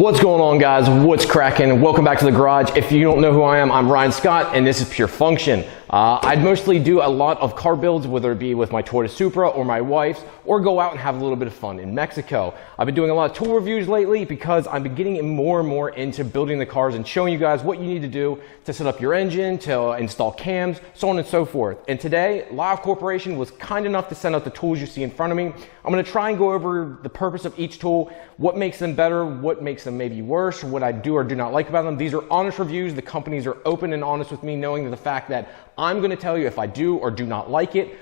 What's going on, guys? What's cracking? Welcome back to the garage. If you don't know who I am, I'm Ryan Scott, and this is Pure Function. I mostly do a lot of car builds, whether it be with my Toyota Supra or my wife's, or go out and have a little bit of fun in Mexico. I've been doing a lot of tool reviews lately because I've been getting more and more into building the cars and showing you guys what you need to do to set up your engine, to install cams, so on and so forth. And today, LISLE Corporation was kind enough to send out the tools you see in front of me. I'm going to try and go over the purpose of each tool, what makes them better, what makes them maybe worse, what I do or do not like about them. These are honest reviews. The companies are open and honest with me, knowing the fact that I'm going to tell you if I do or do not like it.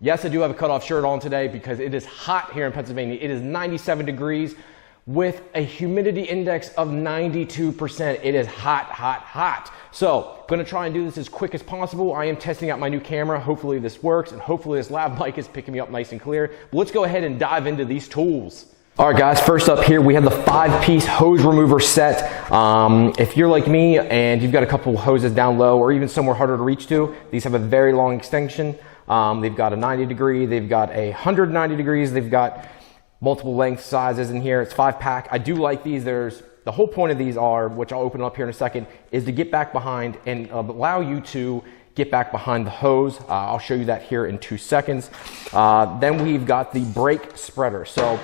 Yes, I do have a cutoff shirt on today because it is hot here in Pennsylvania. It is 97 degrees with a humidity index of 92%. It is hot, hot, hot. So I'm going to try and do this as quick as possible. I am testing out my new camera. Hopefully this works, and hopefully this lav mic is picking me up nice and clear. But let's go ahead and dive into these tools. All right, guys, first up here, we have the 5-piece hose remover set. If you're like me and you've got a couple hoses down low or even somewhere harder to reach to, these have a very long extension. They've got a 90 degree, they've got a 190 degrees, they've got multiple length sizes in here. It's 5-pack. I do like these. The whole point of these are, which I'll open up here in a second, is to get back behind and allow you to get back behind the hose. I'll show you that here in 2 seconds. Then we've got the brake spreader. So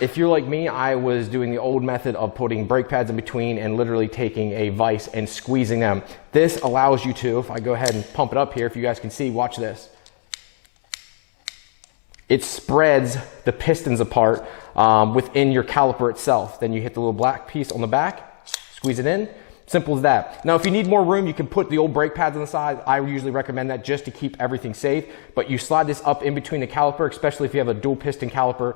if you're like me, I was doing the old method of putting brake pads in between and literally taking a vise and squeezing them. This allows you to, if I go ahead and pump it up here, if you guys can see, watch this. It spreads the pistons apart within your caliper itself. Then you hit the little black piece on the back, squeeze it in. Simple as that. Now, if you need more room, you can put the old brake pads on the side. I usually recommend that just to keep everything safe. But you slide this up in between the caliper, especially if you have a dual piston caliper,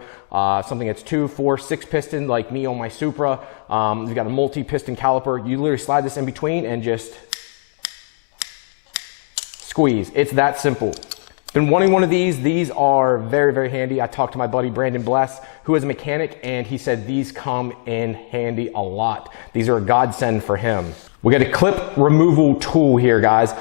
something that's 2, 4, 6 piston like me on my Supra. You've got a multi-piston caliper. You literally slide this in between and just squeeze. It's that simple. Been wanting one of these. These are very, very handy. I talked to my buddy Brandon Bless, who is a mechanic, and he said these come in handy a lot. These are a godsend for him. We got a clip removal tool here, guys.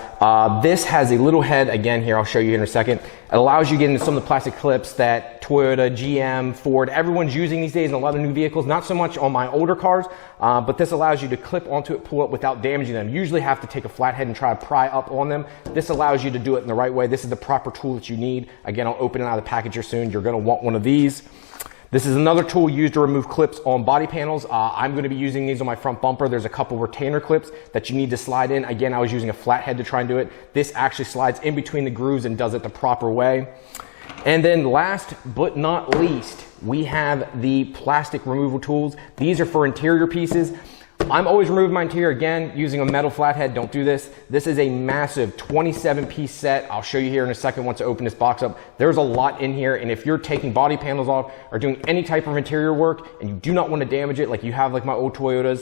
This has a little head, again here, I'll show you in a second. It allows you to get into some of the plastic clips that Toyota, GM, Ford, everyone's using these days in a lot of new vehicles, not so much on my older cars, but this allows you to clip onto it, pull up without damaging them. You usually have to take a flathead and try to pry up on them. This allows you to do it in the right way. This is the proper tool that you need. Again, I'll open it out of the package here soon. You're gonna want one of these. This is another tool used to remove clips on body panels. I'm going to be using these on my front bumper. There's a couple retainer clips that you need to slide in. Again, I was using a flathead to try and do it. This actually slides in between the grooves and does it the proper way. And then last but not least, we have the plastic removal tools. These are for interior pieces. I'm always removing my interior, again, using a metal flathead. Don't do this. This is a massive 27-piece set. I'll show you here in a second once I open this box up. There's a lot in here, and if you're taking body panels off or doing any type of interior work and you do not want to damage it like you have like my old Toyotas,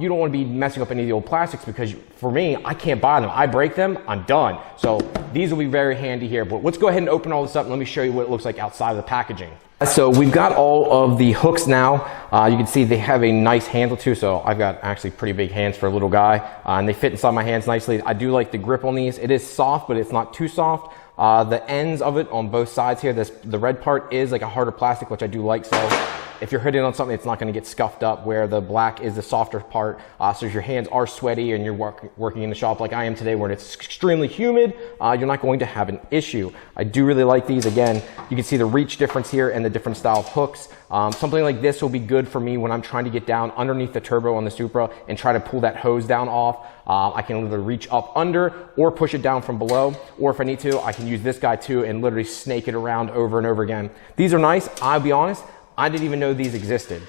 you don't want to be messing up any of the old plastics, because for me, I can't buy them. I break them, I'm done. So these will be very handy here. But let's go ahead and open all this up and let me show you what it looks like outside of the packaging. So we've got all of the hooks now. You can see they have a nice handle too, so I've got actually pretty big hands for a little guy, and they fit inside my hands nicely. I do like the grip on these. It is soft, but it's not too soft. The ends of it on both sides here, the red part is like a harder plastic, which I do like, so if you're hitting on something, it's not going to get scuffed up, where the black is the softer part. So if your hands are sweaty and you're working in the shop like I am today, where it's extremely humid, you're not going to have an issue. I do really like these. Again, you can see the reach difference here and the different style of hooks. Something like this will be good for me when I'm trying to get down underneath the turbo on the Supra and try to pull that hose down off. I can literally reach up under or push it down from below, or if I need to, I can use this guy too and literally snake it around over and over again. These are nice. I'll be honest, I didn't even know these existed.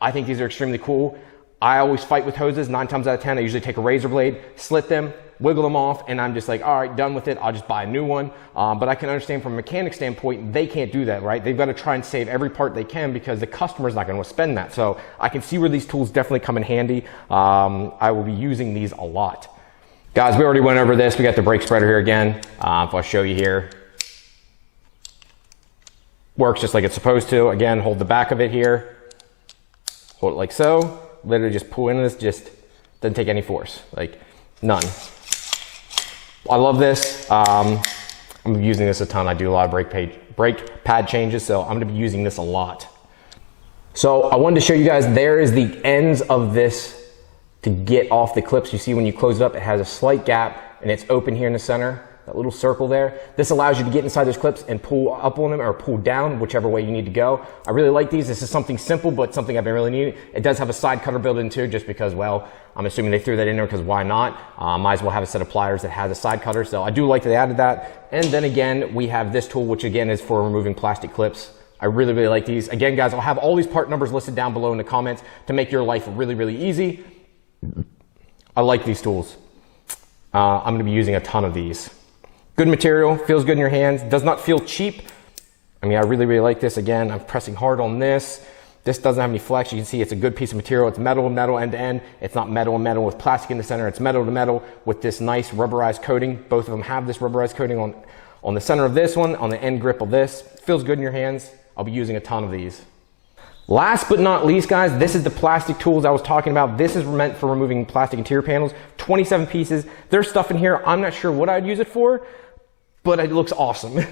I think these are extremely cool. I always fight with hoses. 9 times out of 10, I usually take a razor blade, slit them, wiggle them off, and I'm just like, all right, done with it. I'll just buy a new one. But I can understand from a mechanic standpoint, they can't do that, right? They've got to try and save every part they can because the customer's not going to spend that. So I can see where these tools definitely come in handy. I will be using these a lot. Guys, we already went over this. We got the brake spreader here again. If I'll show you here. Works just like it's supposed to. Again, hold the back of it here. Hold it like so. Literally just pull into this, just doesn't take any force, like none. I love this. I'm using this a ton. I do a lot of brake pad changes, so I'm gonna be using this a lot. So I wanted to show you guys, there is the ends of this to get off the clips. You see when you close it up, it has a slight gap and it's open here in the center, that little circle there. This allows you to get inside those clips and pull up on them or pull down, whichever way you need to go. I really like these. This is something simple, but something I've been really needing. It does have a side cutter built in too, just because, well, I'm assuming they threw that in there because why not? Might as well have a set of pliers that has a side cutter. So I do like that they added that. And then again, we have this tool, which again is for removing plastic clips. I really, really like these. Again, guys, I'll have all these part numbers listed down below in the comments to make your life really, really easy. I like these tools. I'm gonna be using a ton of these. Good material, feels good in your hands, does not feel cheap. I mean, I really, really like this. Again, I'm pressing hard on this. This doesn't have any flex. You can see it's a good piece of material. It's metal to metal end to end. It's not metal to metal with plastic in the center. It's metal to metal with this nice rubberized coating. Both of them have this rubberized coating on the center of this one, on the end grip of this. Feels good in your hands. I'll be using a ton of these. Last but not least, guys, this is the plastic tools I was talking about. This is meant for removing plastic interior panels. 27 pieces. There's stuff in here. I'm not sure what I'd use it for, but it looks awesome.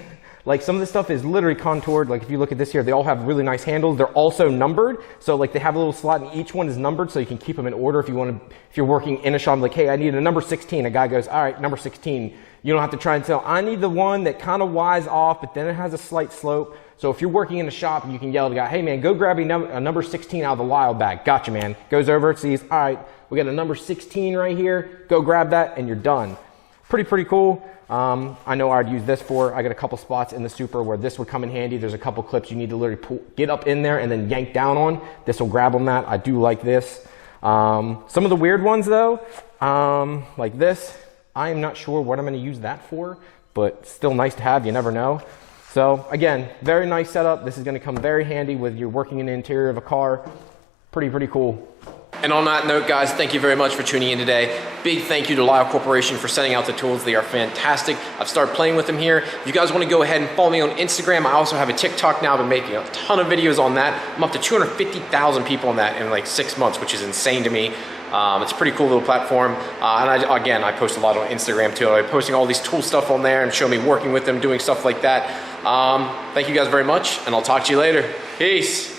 Like some of this stuff is literally contoured. Like if you look at this here, they all have really nice handles. They're also numbered. So like they have a little slot and each one is numbered so you can keep them in order if you want to, if you're working in a shop, like, hey, I need a number 16. A guy goes, all right, number 16. You don't have to try and tell, I need the one that kind of wise off, but then it has a slight slope. So if you're working in a shop, you can yell at the guy, hey man, go grab a number 16 out of the LISLE bag. Gotcha, man. Goes over, sees, all right, we got a number 16 right here. Go grab that and you're done. Pretty cool. I know I'd use this for, I got a couple spots in the Super where this would come in handy. There's a couple clips you need to literally get up in there and then yank down on. This will grab on that. I do like this. Some of the weird ones though, like this, I am not sure what I'm going to use that for, but still nice to have. You never know. So again, very nice setup. This is going to come very handy with you working in the interior of a car. Pretty cool. And on that note, guys, thank you very much for tuning in today. Big thank you to LISLE Corporation for sending out the tools. They are fantastic. I've started playing with them here. If you guys want to go ahead and follow me on Instagram, I also have a TikTok now. I've been making a ton of videos on that. I'm up to 250,000 people on that in like 6 months, which is insane to me. It's a pretty cool little platform. And again, I post a lot on Instagram too. I'm posting all these tool stuff on there and show me working with them, doing stuff like that. Thank you guys very much, and I'll talk to you later. Peace.